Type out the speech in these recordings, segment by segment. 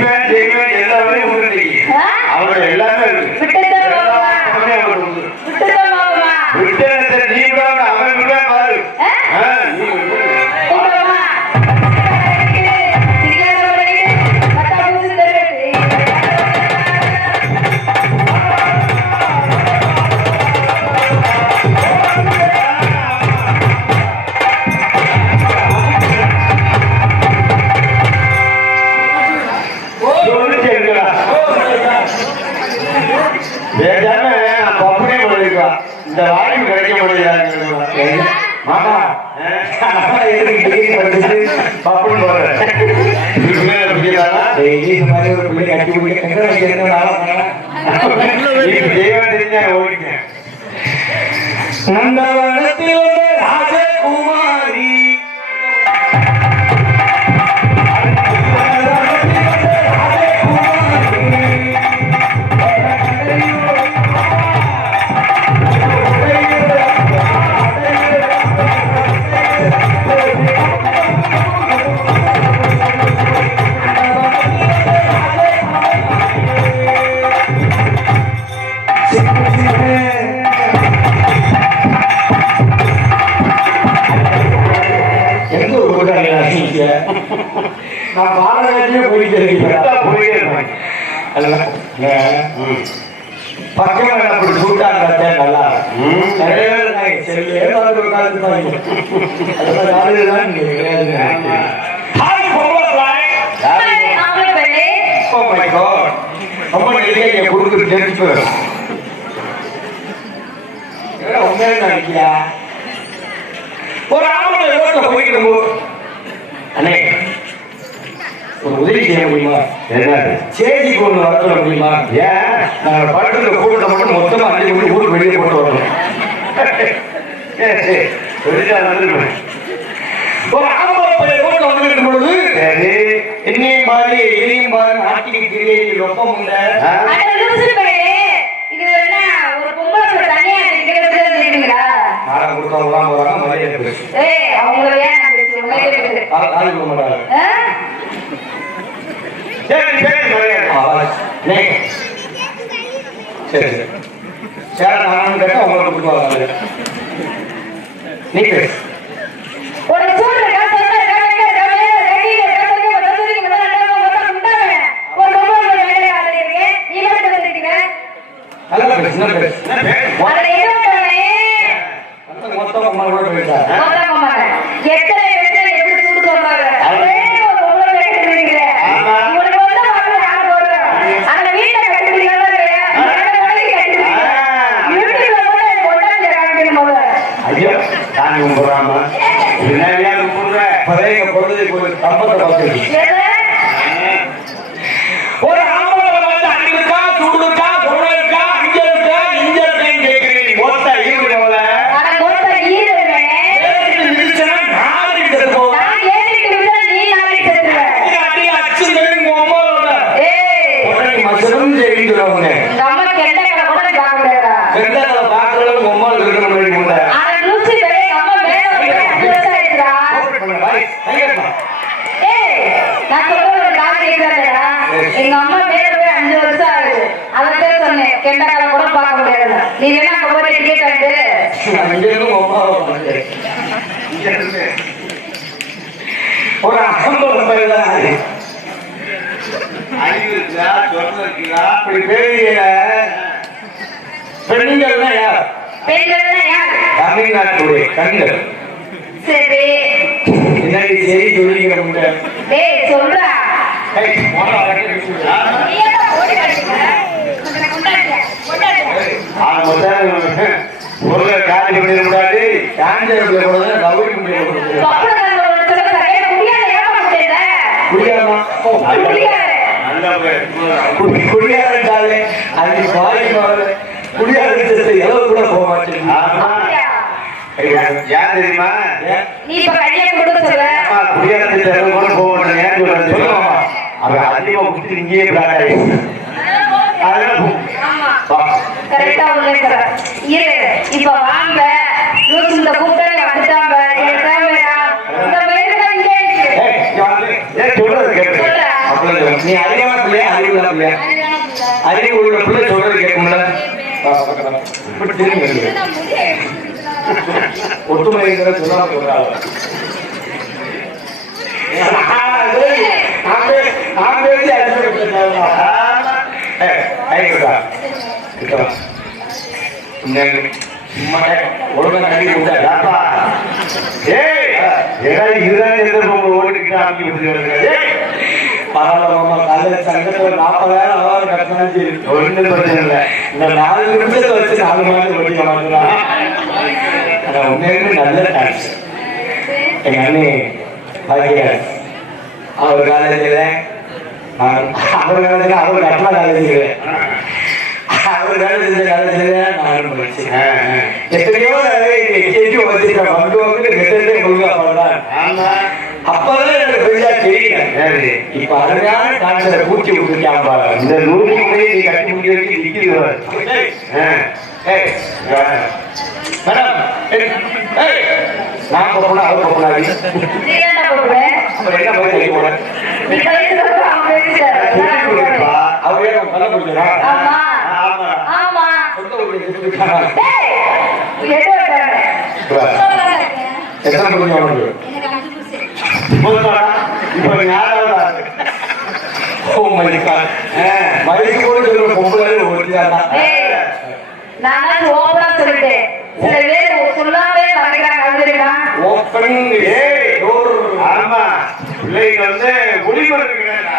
அடிப்பேன் செய்வேன் எல்லாமே உண்டு. அவரோட எல்லாமே இருக்கு. விட்டத்தை நீ விட அவன் விட பாரு. இந்த வாய்ப்பு கிடைக்க முடியாது மாமா பப்புன்னு போறேன் தெய்வம் தெரிஞ்சா ஓடிட்டேன். நந்தவனத்தில் ராஜகுமாரி நான் பாடலே போயிட்டே பக்கம் அப்படி சூட்டாங்க நல்லா ஒரு ஆம்பளை போய்க்கிட்டு அண்ணே ஒரு உதவி செய்ய முடியுமா? சேஜிக்கு ஒன்று வர முடியுமா? ஏன் நாங்கள் படத்துல கூட்டத்தை மட்டும் மொத்தமா 5 மணி ஊருக்கு வெளியே போட்டு வரணும். ஒரு ஆம்பளை கூட்டம் வந்துருக்கும் பொழுது என்னையும் பாரு இதையும் பாரு நாட்டிக்கு கிரியை ரொப்பம் உண்டு. கொடுத்தவங்களாம் போறாங்க மரியாதை பேசு. ஒரு ஆம்பளை வந்து அடிக்கா சூடுக்கா சொல்றா இங்க இங்க கேக்குறீங்க மொத்த ஈரோட எங்க அம்மா மேல போய் 5 வருஷம் ஆகுது. அதான் சொன்னேன் கெண்டகால கூட பார்க்க முடியாது. நீ வேணா அங்க போய் டிக்கெட் வாங்கிட்டு ஒரு 50 ரூபாய் தான் பெண்கள் யார்? தமிழ்நாட்டுடைய கண்கள். சரி சரி சொல்லிக்கிறேன் சொல்றா காலி பண்ணி கூடாது குடியாரே அது குடியாரே எவ்வளவு கூட போக மாட்டேன். யார் தெரியுமா? நீ இப்ப கையை கொடுக்க சொல்ல குடியாரத்து கூட போக மாட்டேன். அவன் அதிகமா குடிச்சு இங்கேயே பிளாட்டாயி கரெக்டா இப்ப வாங்க இந்த கூட்டணி வந்துட்டாங்க. நீ அதிகமா பிள்ளையா அறிவு இல்ல பிள்ளையா? அறிவு உள்ள பிள்ளை சொல்றது கேட்கும்ல. ஒற்றுமைங்கிற சொல்லாம சொல்றாங்க. ஒழுங்கா நடி கொடுத்தாப்பா. இதுதான் ஓடிக்கிட்டு ஆக்கி விட்டு பரவாயில்ல காலையில சங்கத்துல 40,000 கட்டினாலும் சரி, ஒன்றும் பிரச்சனை இல்லை. இந்த 4 நிமிஷத்தை வச்சு 4 மாதம் ஓடிக்க மாட்டேங்கிறான். உண்மையிலுமே நல்ல டான்ஸ். எங்க அண்ணி பாக்கியார் அவர் காலேஜில் அவர் காலேஜில் அவர் கட்டண காலேஜில் அவர் வேலை செஞ்ச காலேஜில் நான் படிச்சேன். எத்தனையோ கேட்டு வச்சுருக்கேன். வந்து கெட்டதே ஒழுங்கா பாடுறான். அப்பதான் எனக்கு பெரியா தெரியல. இப்ப அருமையான டான்ஸரை பூச்சி விட்டுருக்காம்பா. இந்த 100 முறையை நீ கட்டி முடிய வரைக்கும் நிற்கிறது. மேடம் நான் போனா அவர் போனாரு. அப்புறம் என்ன போய் கட்டி போன அவரே பல கொடுக்குறா. எத்தனை புரிஞ்சு இப்ப ஞாபகம் மயிலுக்கு கூட சொல்ற பொம்பளை ஒருதான். நான் ஓபனா சொல்லிட்டேன். சில பேர் சொல்லாமே மறைக்கிறாங்க. ஓப்பனிங் ஆமா பிள்ளைங்க வந்து ஒளிபரப்புகிறாங்க.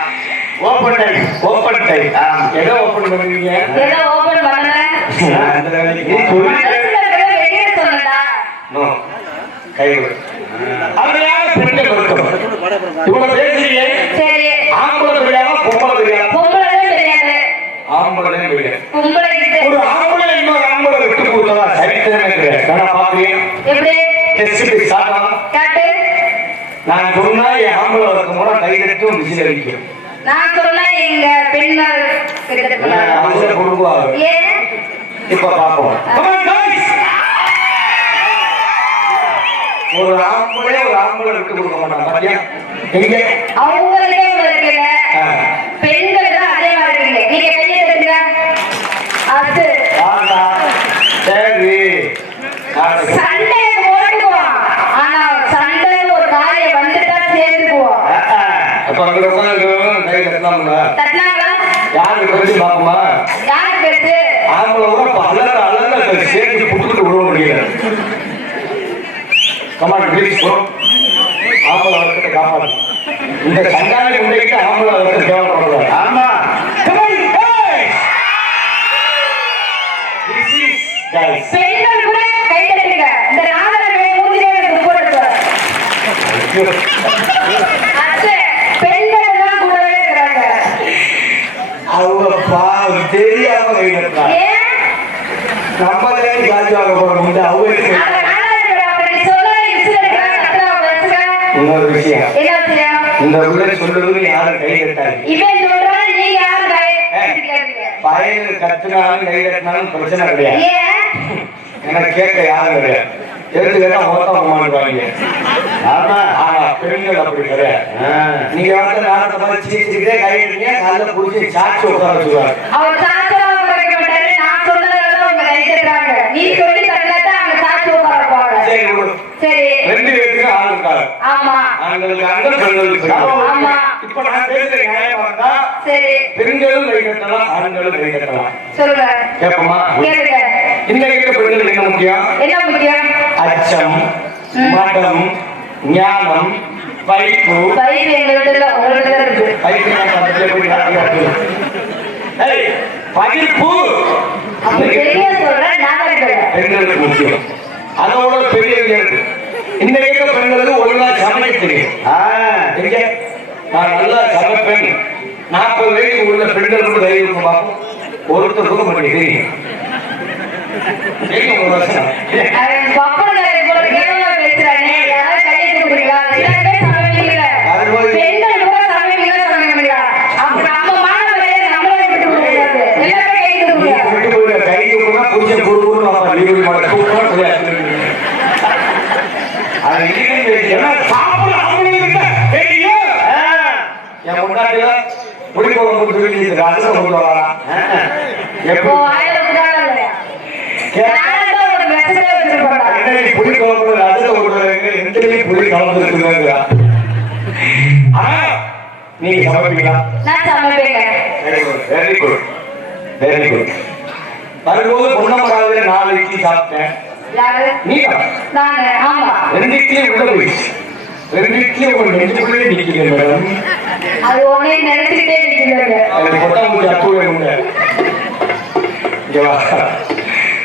ஓபன் டைம் ஓபன் டைம் எதை ஓபன் பண்ணுவீங்க? எதை ஓபன் பண்ணல? அந்த வேலைக்கு வெளியே சொன்னடா. நோ கைவிடு. அதனால பெண்கள் இருக்கும். இவ்வளவு பேசுறீங்க. சரி ஆம்பளை தெரியாம பொம்பளை தெரியாம? பொம்பளை தெரியாது. ஆம்பளை தெரியாது. பொம்பளை ஒரு ஆம்பளை இன்னொரு ஆம்பளை விட்டு கொடுத்தா சரித்திரமே கிடையாது. நான் பாக்குறேன். எப்படி டெஸ்ட் சாப்பிடா காட்டு. நான் சொன்னா என் ஆம்பளை இருக்கும் போல கை தட்டும் விசில் அடிக்கும். நான் சொன்னா எங்க பெண்கள் அவங்க கொடுப்பாங்க. ஏன் இப்ப பாப்போம். ஒரு ஆம்பளை விட்டு கொடுக்க மாட்டாங்க. பாத்தியா எங்க அவங்களுக்கே இருக்குல்ல. பெண்கள் தான் அதே மாதிரி இருக்கீங்க. நீங்க கையை தட்டுங்க. அது சரி சண்டை போட்டுக்குவோம். ஆனா சண்டை ஒரு காரியம் வந்துட்டா சேர்ந்துக்குவோம். அப்ப அங்க உட்காந்து கை கட்டலாம்ல. தட்டினாங்களா? யாருக்கு பேசி பாப்போமா? யாருக்கு பேசு? ஆம்பளை அழகா சேர்த்து புட்டுட்டு விட முடியல. Come on please bro. ஆம்பளை வளர்க்கத்தை காப்பாடு. இந்த சண்டாளி முன்னைக்கு ஆம்பளை வளர்க்க தேவைப்படுறாரு. ஆமா பெண்கள் கூட கை தட்டுங்க. இந்த நாகரமே மூஞ்சிலே போடுறாங்க. அது பெண்கள் தான் கூடவே இருக்காங்க. அவங்க பாவம் தெரியாம கை தட்டுறாங்க. ஏன் நம்மளே காஜி வாங்க போறோம். அவங்க இன்னொரு விஷயம் இந்த உள்ள சொல்றது யாரும் கை கட்டாது. பயன் கத்துனாலும் கை கட்டினாலும் பிரச்சனை கிடையாது. எனக்கு கேட்க யாரும் கிடையாது. எடுத்து கேட்டா மொத்தம் மாட்டுவாங்க. ஆமா ஆனா பெண்கள் அப்படி கிடையாது. நீங்க வந்து நாட்டை மாதிரி சீச்சுக்கிட்டே கை கட்டிங்க காலைல புடிச்சு சாட்சி உட்கார வச்சுருவாங்க. சரி ரெண்டு பேருக்கு ஆள் இருக்காரு. ஆமா ஆண்களுக்கு ஆண்கள் பெண்களுக்கு ஆமா. இப்ப நான் பேசுற நியாயம் வந்தா சரி பெண்களும் கை கட்டலாம் ஆண்களும் கை கட்டலாம். சொல்லுங்க கேட்போமா? கேளுங்க. இன்னைக்கு பெண்களுக்கு என்ன முக்கியம்? என்ன முக்கியம்? அச்சம் மடம் ஞானம் பைப்பு. பைப்பு எங்கள்கிட்ட உங்கள்கிட்ட இருக்கு. பைப்பு பகிர்ப்பு பெரிய சொல்றேன் நாகரிகம் பெண்களுக்கு முக்கியம். அதோட பெரிய இருக்கு. இன்னைக்கு பெண்களுக்கு ஒழுங்கா சமைக்க தெரியும். நான் நல்லா சமைப்பேன். 40 வயசு உள்ள பெண்களுக்கு தைரியம் பார்ப்போம். ஒருத்தருக்கும் பண்ணி தெரியும். சொல்லி நீ ரசத்தை கொண்டு வரலாம் இப்போ வாயில விட்டாலும் இல்லையா? நான் தான் ஒரு மெசேஜ் வச்சிருப்பேன். என்ன புளி குழம்பு ரசத்தை கொண்டு வரீங்க ரெண்டுலேயும் புளி கலந்து இருக்குங்க ஆனா நீங்க சமைப்பீங்களா நான் சமைப்பேங்க. Very good very good very good வரும்போது பொன்னமராவதில் 4 இட்லி சாப்பிட்டேன் யாரு? நீதான் நானு. ஆமா. 2 இட்லி உள்ள போயிடுச்சு 2 இட்லி உங்க நெஞ்சுக்குள்ளே நிற்கிறேன் மேடம் அது ஒன்னே நினைச்சுக்கிட்டே நிற்கிறேங்க. எனக்கு கொட்டாங்குடி அத்தூரை உண்டு இங்க வா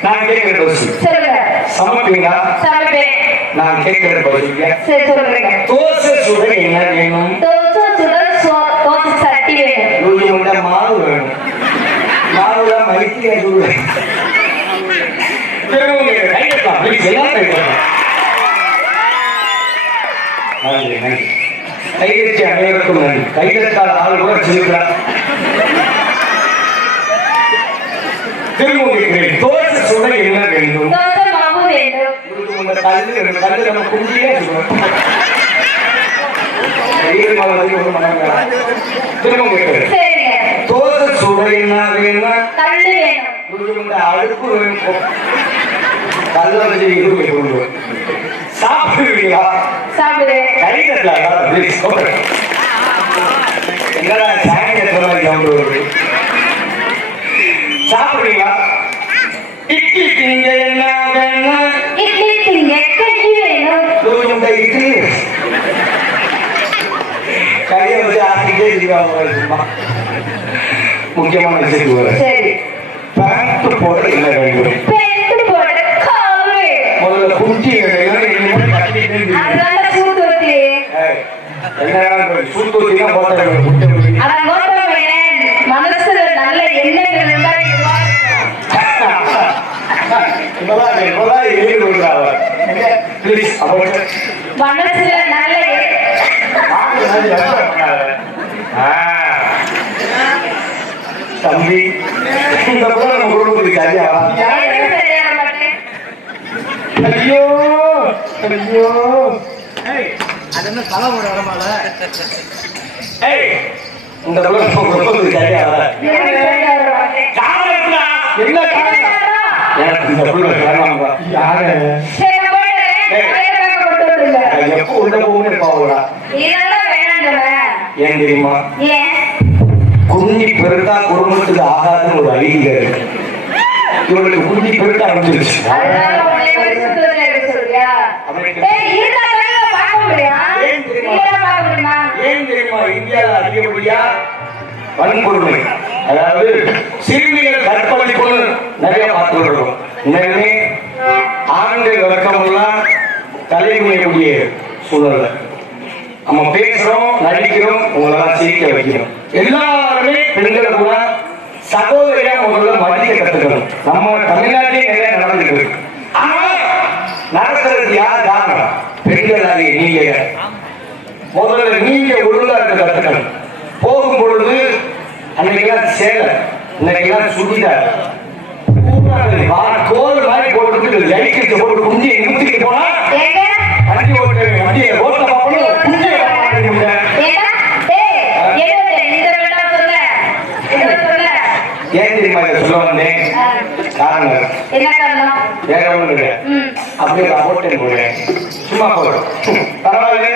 நான் கேட்கிற பசி சொல்லுங்க. சமைப்பீங்களா சமைப்பேன். நான் கேட்கிற பசிங்க சரி சொல்றேங்க. தோசை சுட என்ன வேணும் தோசை சுட தோசை சட்டி வேணும். உள்ள மாவு வேணும் மாவுல மைத்திரியா சொல்லுவேன் கையெல்லாம் ப்ளீஸ் எல்லாம் கையெழுச்சி அனைவருக்கும் நன்றி கையெழுத்தால் ஆள் கூட சொல்லுகிறார் திரும்ப தோசை சுட என்ன வேண்டும் தோசை மாவு வேண்டும். உங்க கல்லு நம்ம குண்டியே சொல்லுவோம் சரிங்க. தோசை சுட என்ன வேணும் கல்லு வேணும். அடுப்பு வேணும் கல்ல வச்சு இது கொண்டு சாப்பிடுவீங்களா சாப்பிடுவேன். என்னடா சாப்பிடுவீங்களா இட்லி திங்க என்ன வேணும் இட்லி திங்க கஞ்சி வேணும். இட்லி கையை வச்சு ஆட்டிக்கிட்டே இருக்காங்க முக்கியமான விஷயம் சரி. பேண்ட் போட என்ன வேண்டும் பேண்ட் போட கால் வேணும். முதல்ல குஞ்சி அதனால சூட்டோத்தி. சூத்தூத்தினா போட்ட அட கோட்டை வேணேன். மனசுல நல்ல எண்ணங்கள் இருந்தா மனசுல நல்ல தம்பி இந்த போல நம்ம குடும்பத்துக்கு சரியா சரியான மாட்டேன். ஐயோ ஐயோ அது என்ன தலை போட வரமால இந்த போல நம்ம குடும்பத்துக்கு சரியா எனக்கு சரியான மாட்டேன். என்ன எனக்கு இந்த புள்ள வேணாம்பா யாரு சரி நான் போயிடுறேன். நிறைய பேக்க கொண்டு வந்துருங்க. எப்போ உள்ள போகணும் பாவடா இதெல்லாம் வேணாம். ஏன் தெரியுமா ஏன்? குஞ்சி பெருக்கா குடும்பத்துக்கு ஆகாதுன்னு ஒரு ஐடியா இருக்கு இவங்களுக்கு குஞ்சி பெருக்கா ஆரம்பிச்சிருச்சு அதனால உன்னை ஒரு சுத்தத்துல எடுக்க சொல்றியா? ஏய், இருந்தா தானே பார்க்க முடியும். இல்லைன்னா பார்க்க முடியுமா? ஏன் தெரியுமா இந்தியாவில் அதிகப்படியா வன்கொடுமை அதாவது சிறுமிகள் கற்பனை கொண்டு நிறைய பார்த்து வருகிறோம் இன்னுமே ஆண்கள் வழக்கமெல்லாம் தலைமுறையுடைய சூழல் நம்ம பேசுறோம் நடிக்கிறோம் உங்களெல்லாம் சிரிக்க வைக்கிறோம் எல்லாருமே பெண்களை கூட சகோதரியா முதல்ல மதிக்க கத்துக்கணும் நம்ம தமிழ்நாட்டிலே நிறைய நடந்துட்டு இருக்கு ஆனா நடக்கிறது யார் காரணம் பெண்களாலே நீங்க முதல்ல நீங்க ஒழுங்கா இருக்க கத்துக்கணும் போகும் பொழுது அன்னைக்கெல்லாம் சேலை இன்னைக்கெல்லாம் சுடிதார் கோல் மாதிரி போட்டு ஜெயிக்கிட்டு போட்டு குஞ்சி நிறுத்திட்டு போனா ஏங்க? வண்டி ஓட்டு வண்டியை ஓட்ட பார்க்கணும் குஞ்சி ஏங்க? ஏய், எழுது. இந்த வேண்டாம் சொல்ல. இதை சொல்ல. ஏன் தெரியுமா இதை சொல்ல வந்தேன் காரணம் என்ன காரணம்? வேற ஒண்ணு இல்லை அப்படியே நான் போட்டேன் போடுறேன் சும்மா போடுறோம் பரவாயில்ல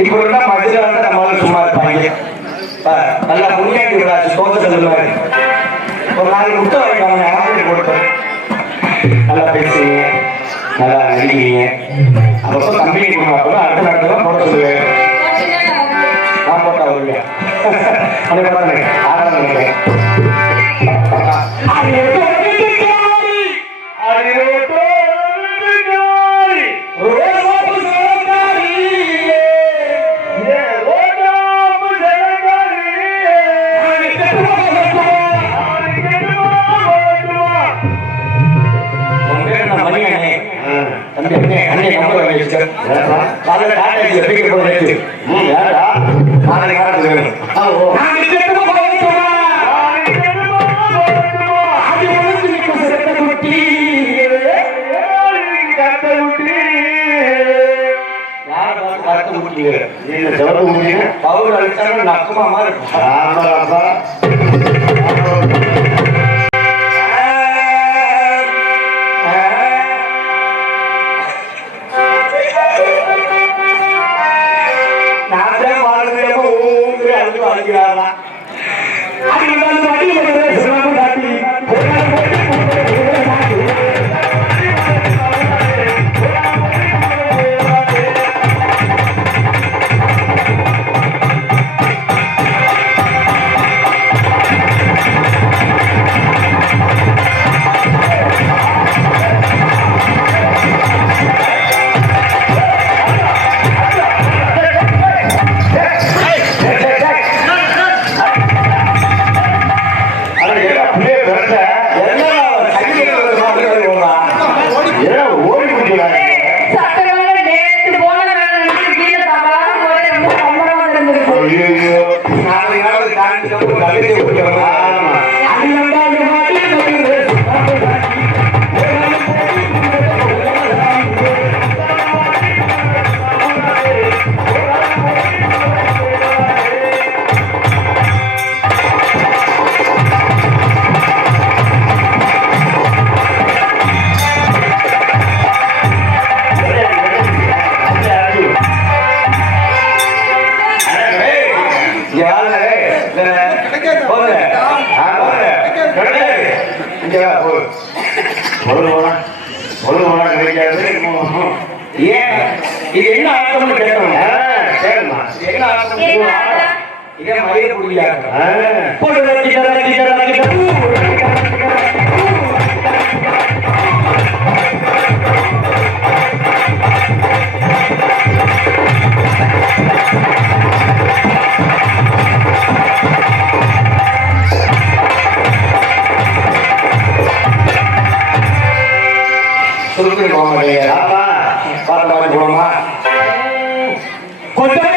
இப்போ இருந்தா மதுரை வந்து நம்மளால சும்மா இருப்பாங்க நல்லா முன்னாடி விடாச்சு தோற்ற சொல்லுவாரு ஒரு 4 முட்டை வாங்கிட்டாங்க ஆப்பிள் போட்டோம் நல்லா பேசுவீங்க நல்லா நடிக்கிறீங்க அப்பப்போ கம்பெனி கொடுங்க அடுத்த நாட்கள் போட சொல்லுவேன் நான் போட்டா வருங்க அதை பாருங்க ஆறாம் நினைக்கிறேன் பவுடர் அடிச்சாலும் நான் பக்குமா மாதிரி இருக்கும். ஆமாப்பா. நான் தான் வாழ்ந்தேன் ஊங்கு அதுக்கு வாழ்கிறாரா அது வந்து வண்டி பண்ணுறது சிறப்பு காட்டி சக்கரவாக நேத்து போன வேலை கீழே தவறாக போய் ரொம்ப சம்பளமா இருந்திருக்கு. இது என்ன அர்த்தம்னு கேட்கணும். என்ன அர்த்தம்? இதே மரியாதை புரியாது. சுருக்குன்னு போக மாட்டேங்க. பாட்டு பாடி போனோமா கொஞ்சம்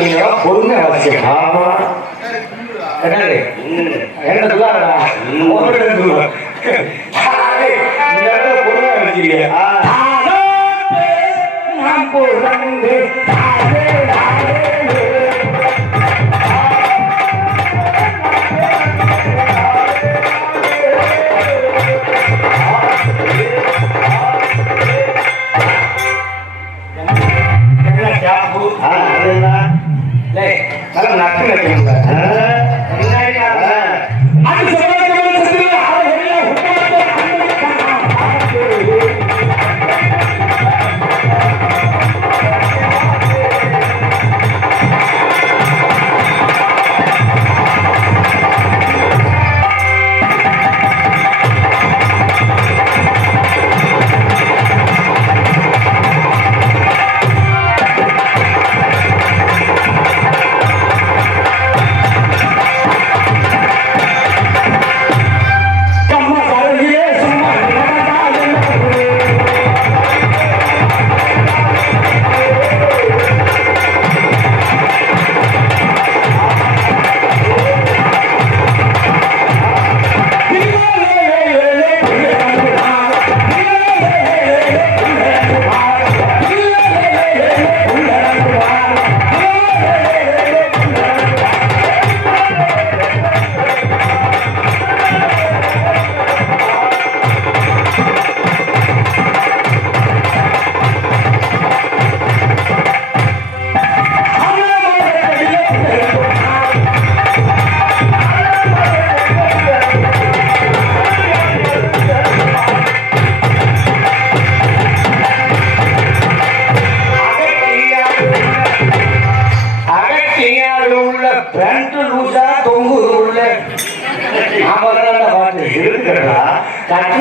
நீங்க பொறுமை அவசியம். ஆமா என்னது என்ன சொல்லாடா பொறுமை வச்சுக்கிறீங்க.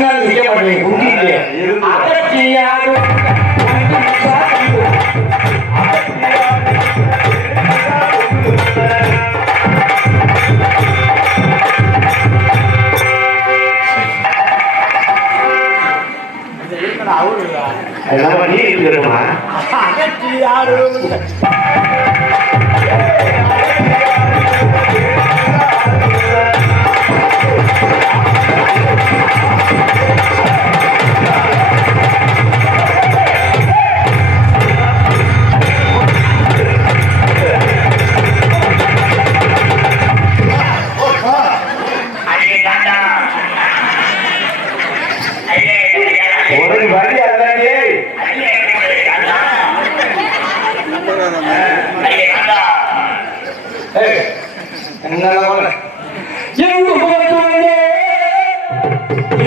நாள் நிக்க மாட்டேன் குண்டிட்டு அகற்றியாடும் அதெல்லாம் நீ இருக்குமா ஒரு வழி அதானே என்ன எங்கு போய்வந்தே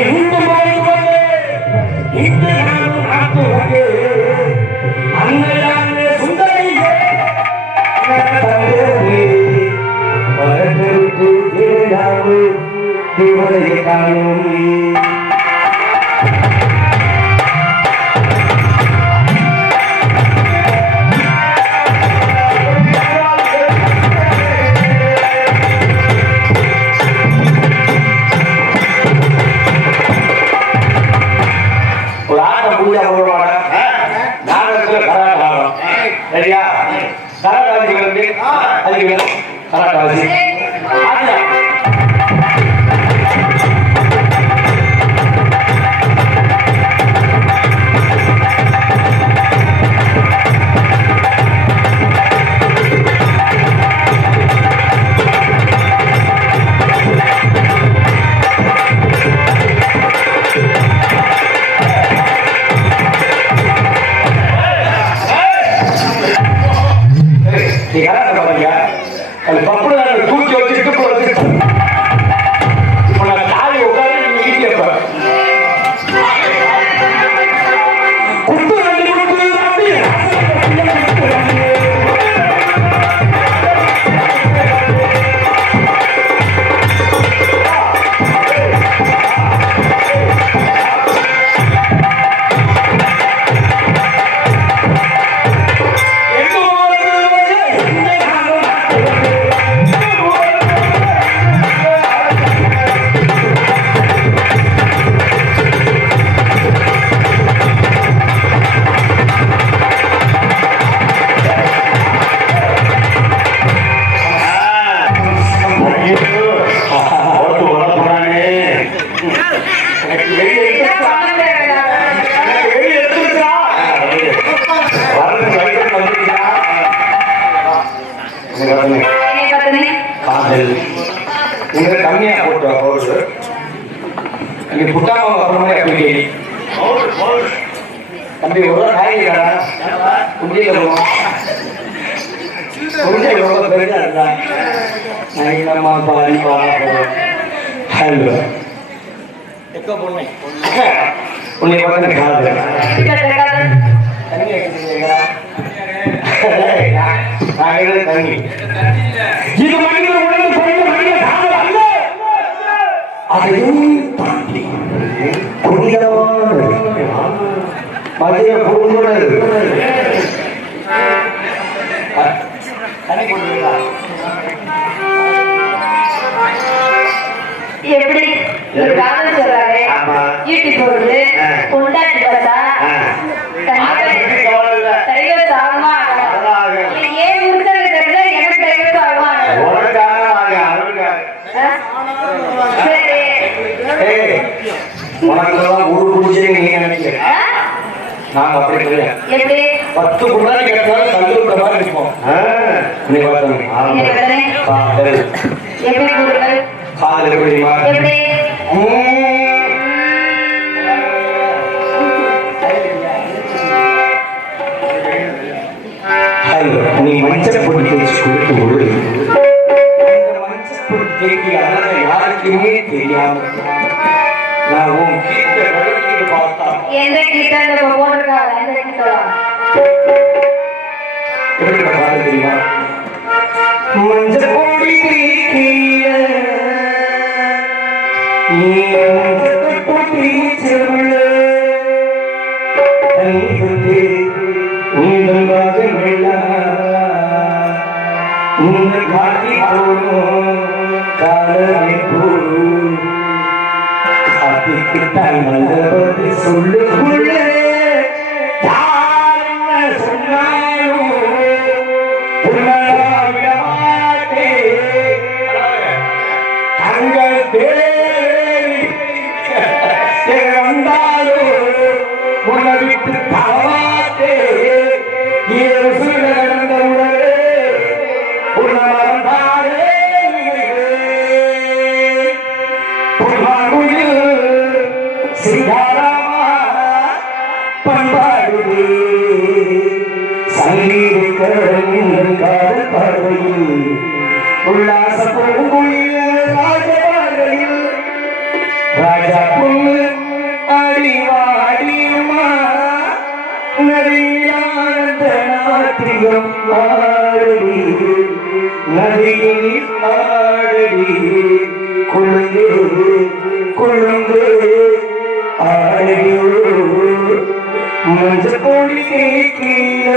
எங்கு போய்வந்தே இங்கு நான் காத்துவதே அன்னையானே சுந்தரியே தந்தே பரதவிட்டு தேடாவு தேவரையை காணும் சரியா கராட்டாசி வந்து அதுக்கு வேணும் கராட்டாசி நீ கராட்டை பாருங்க அது பப்புல தூக்கி வச்சுட்டு இப்போ நான் தாலி உட்காந்து நீ வீட்டில் இருப்பேன் குத்து வண்டி காதல் உங்க கம்மியா போட்டு பவுடரு நீங்க புட்டாம வர மாதிரி அப்படி தம்பி ஒரு காய்கறா குண்டியில ரொம்ப பெருசா இருக்கா நம்ம பாடி ஹலோ எக்க பொண்ணு உன்னை பார்த்து காதல் தண்ணி வைக்கிறீங்களா தண்ணி இது மனித உடல் பொருள் மனித காதல் அல்ல அதையும் தாண்டி புனிதமான மதிய பொருள் எப்படி ஒரு காதல் சொல்றாரு ஈட்டி பொருள் கொண்டாடி பார்த்தா டைகர் சாகுமா ஏன் முடிச்சது தெரியல எனக்கு டைகர் சாகுமா உனக்கு ஊரு பிடிச்சது நீங்க நினைக்கிறேன் நாங்க அப்படி கிடையாது எப்படி 10 குண்டாடி கேட்டாலும் தள்ளுற மாதிரி இருப்போம் நீ பாருங்க எப்படி கூறுகள் காதல் எப்படிமா எப்படி நீ மஞ்சள் பொடி தேய்ச்சி கொடுக்கும் பொழுது இந்த மஞ்சள் பொடி தேய்க்கு அழகை யாருக்குமே தெரியாம நான் உன் கீட்ட வழக்கிட்டு பார்த்தா எந்த கீட்ட போட்டிருக்காங்க எந்த கீட்டலாம் எப்படி பார்த்து தெரியுமா மஞ்சள் பொடி தேய்க்கிய நீ மஞ்சள் பொடி உங்கள் காட்டி போடும் காலமே போடும் காட்டிக்கிட்டால் நல்லபடி சொல்லுக்குள்ள யார் என்ன சொன்னாலும் உன்னால் விட மாட்டேன். தங்கள் தேடி வந்தாலும் உன்னை விட்டு தரமாட்டே. நடந்தவுடனே உன்னை மறந்தாரே பொன்மாங்குயில் சீதாராமா பண்பாடுதே சங்கீத காதல் பார்வையில் உல்லாச பொங்குயில் ராஜபாதையில் ராஜா பொண்ணு அடிவாடியுமா நதியானந்த நாட்டியம் ஆடடி நதியில் ஆடடி கொழுந்து கொழுந்து ஆடடியோ மஞ்சள் பொடி கேட்கிற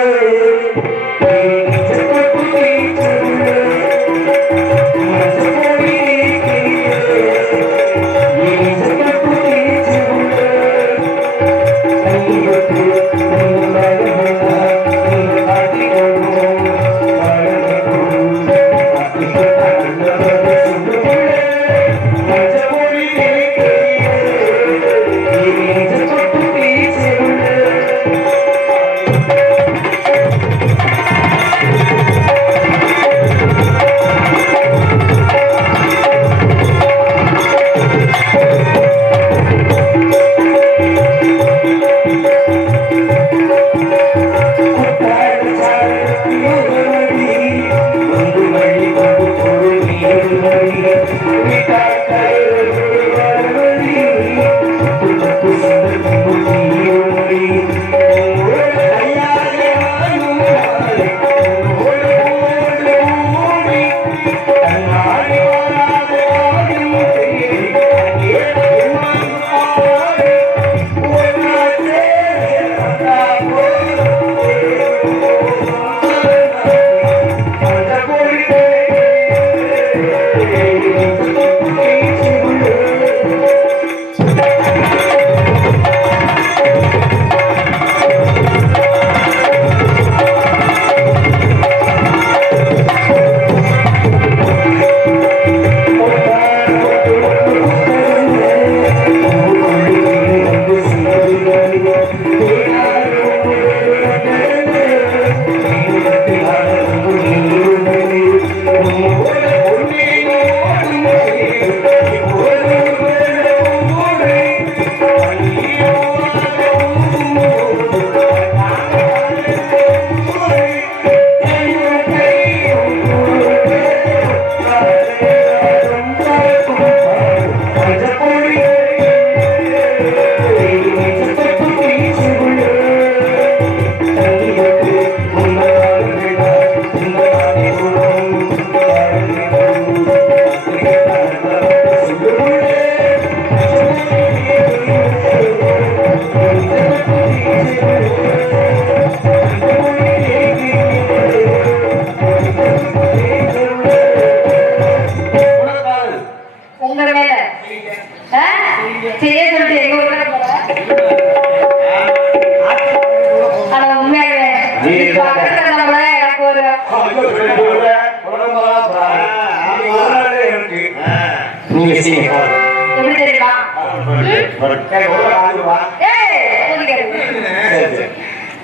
எப்படி தெரியுமா?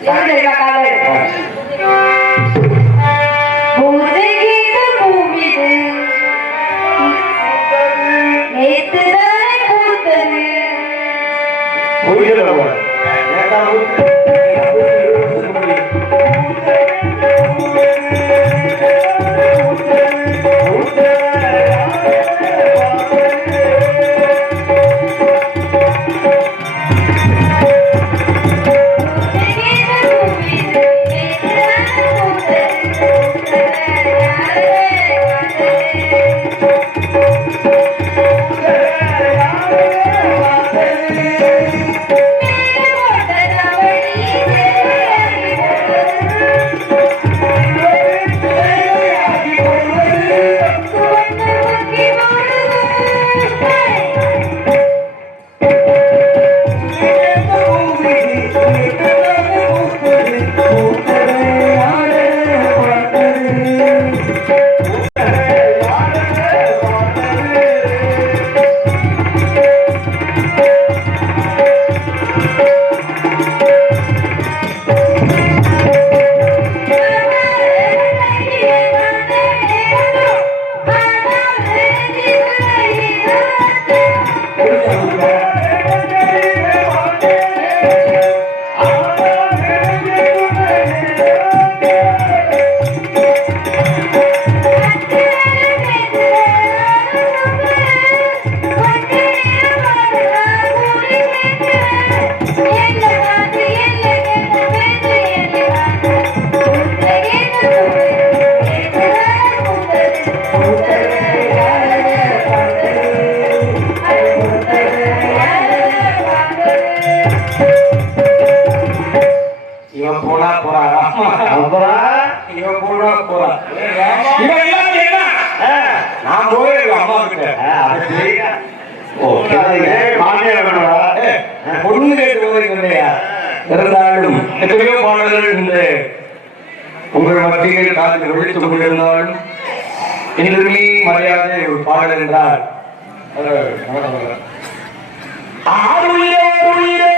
எப்படி தெரியுமா காதல்? பூஜைக்கு பூமிது நேத்துதானே பூத்தது. பொண்ணு கேட்டு போவதற்கு இல்லையா? இருந்தாலும் எத்தனையோ பாடல்கள் இந்த உங்கள் மத்தியில் காலத்தில் ஒழித்துக் கொண்டிருந்தாலும் இன்றுமே மரியாதை ஒரு பாடல் என்றால் ஆருயிரே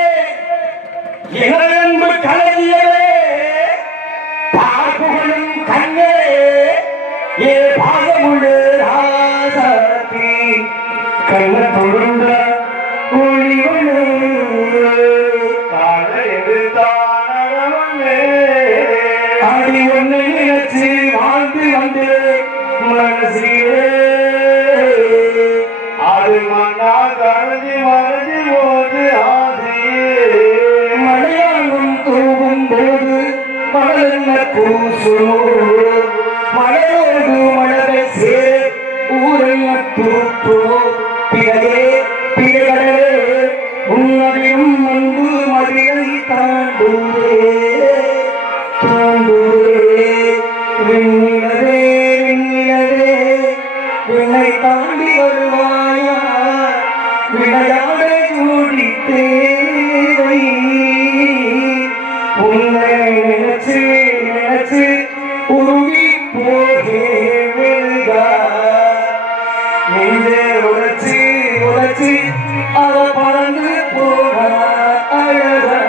எனது கலைஞரே பார்ப்புகளும் கண்ணே ஏ பாகமுள்ள ராசாத்தி கண்ண தொழுந்த ஒளிவனே கால எதிர்த்தானே ஆடி ஒன்னை நினைச்சு வாழ்ந்து வந்து மனசிலே அது மனா கருதி மறதி போது ஆசையே மலையாளம் தூவும் போது மலர்ந்த பூசுமோ மலையோடு மலரை சேர் ஊரைய தூற்றுமோ பிறகே பிறகடலே உன்னதையும் வந்து மதியை தாண்டுவே தாண்டுவே விண்ணிலவே விண்ணிலவே விண்ணை தாண்டி வருவாயா விளையாட ஜோடித்தேவை உன்னை நினைச்சு நினைச்சு உருகி போகே நெஞ்சே உழைச்சி உழைச்சி அவ பறந்து போக அழகா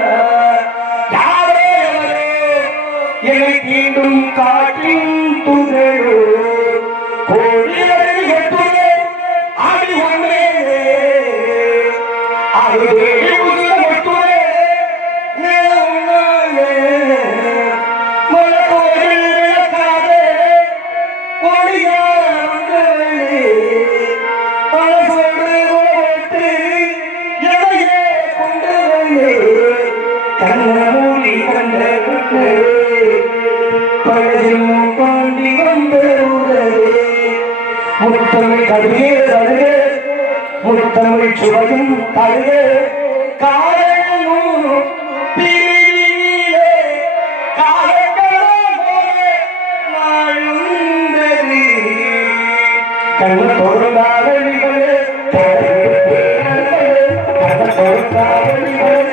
யாரே அவரே என்னை தீண்டும் காட்டின் துகளோ கோடிகளை எட்டுமே ஆடி ஒன்றே அது மட்டுமே நேரே மலரோடு விளக்காதே ஒளியா வந்தவளே மனசோடு ஓட்டு எதையே கொண்டவளே கண்ணமூடி கண்ட பழையும் பாண்டி வந்த உடலே முத்தமிழ் கருகே அருகே முத்தமிழ் சுவையும் அருகே காரணமும் பிரிவிலே காலங்களோடு நாளுந்தது கண்ண பொருளாதலிகளே கண்ண பொருளாதலிகளே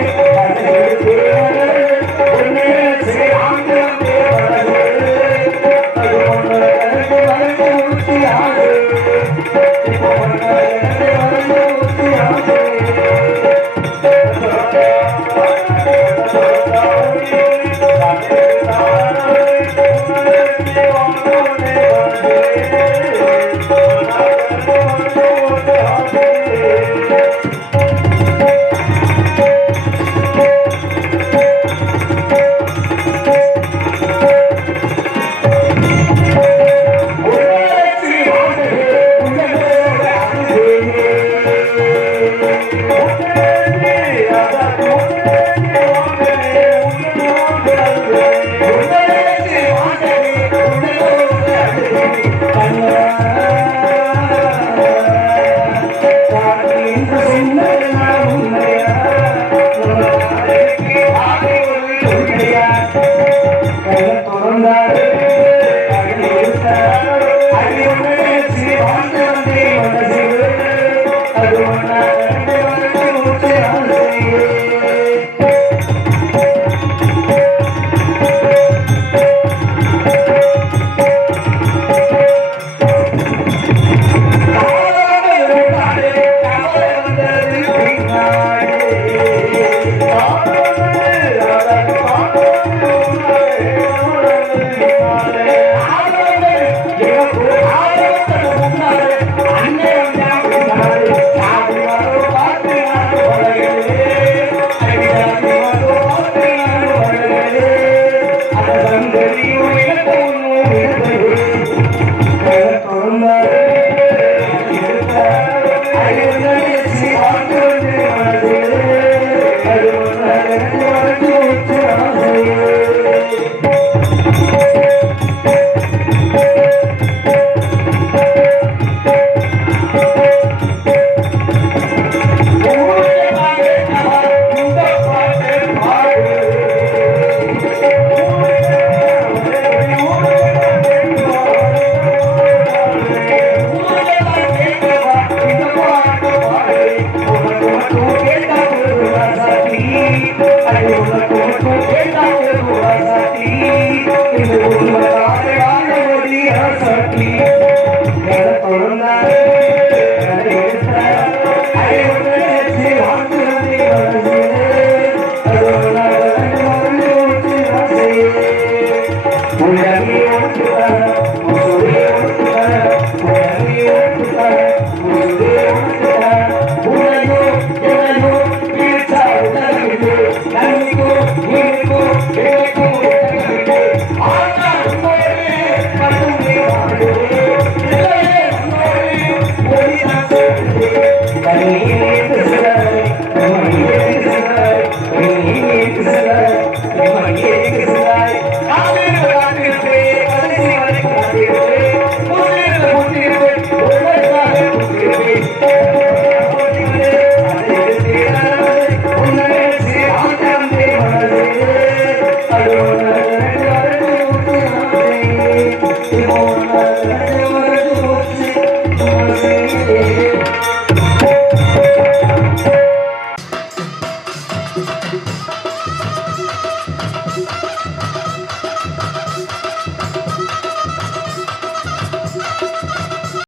I